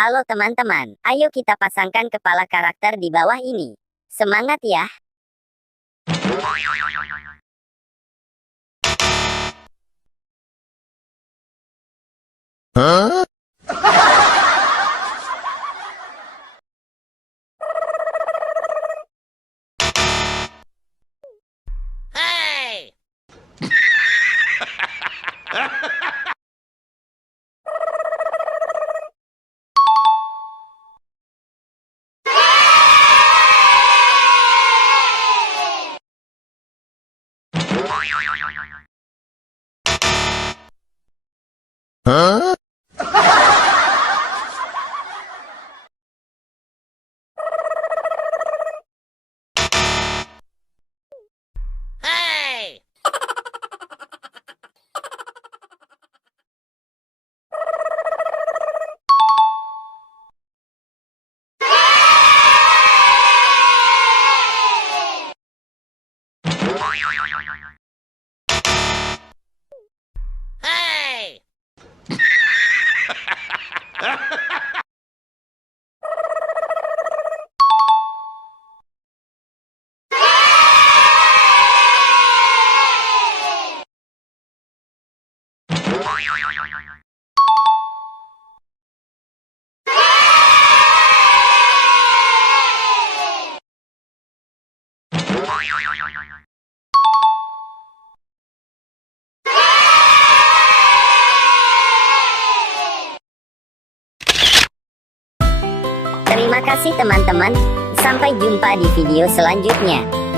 Halo teman-teman, ayo kita pasangkan kepala karakter di bawah ini. Semangat ya! Huh? Hey! Huh? Hey! Hey! Terima kasih teman-teman. Sampai jumpa di video selanjutnya.